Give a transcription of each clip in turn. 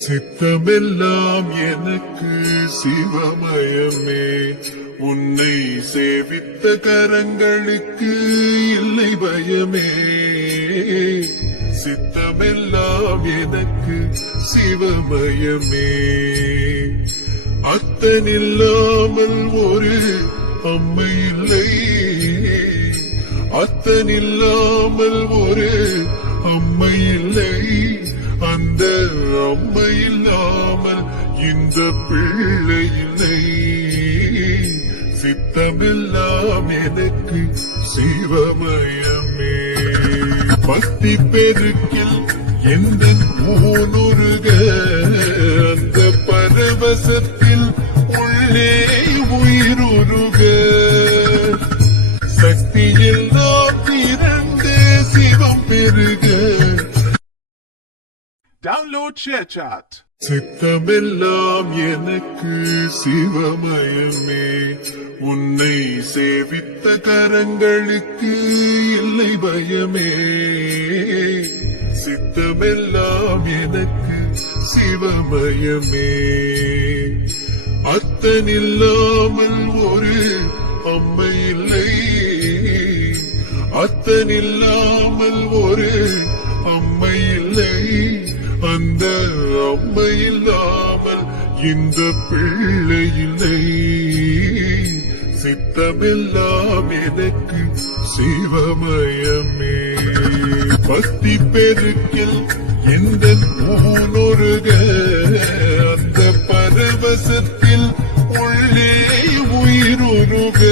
சித்தமெல்லாம் எனக்கு சிவமயமே, உன்னை சேவித்த கரங்களுக்கு இல்லை பயமே. சித்தமெல்லாம் எனக்கு சிவமயமே, அத்தனில்லாமல் ஒரு அம்மை இல்லை, அத்தனில்லாமல் ஒரு அம்மை இல்லை. அந்த அம்மை இல்லாமல் இந்த பிள்ளை இல்லை. சித்தமெல்லாம் எனக்கு சிவமயமே. பக்தி பெருக்கில் எந்த ஊனுருக, அந்த பரவசத்தில் உள்ளே உயிருருக. சக்தியில் நாம் திரண்டு சிவம் பெருக. Download ShareChat. சித்தமெல்லாம் எனக்கு சிவமயமே, உன்னை சேவித்த கரங்களுக்கு இல்லை பயமே. சித்தமெல்லாம் எனக்கு சிவமயமே, அத்தனில்லாமல் ஒரு அம்மை இல்லை, அத்தனில்லாமல் ஒரு அம்மை இல்லை. அந்த அம்மை இல்லாமல் இந்த பிள்ளை இல்லை. சித்தமெல்லாம் எனக்கு சிவமயமே. பக்தி பெருக்கில் எந்த ஊனொருக, அந்த பரவசத்தில் உள்ளே உயிருருக.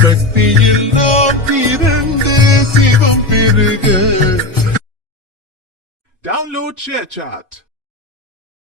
சக்தியில் நாம் திரண்டு சிவம் பெருக. Download ShareChat.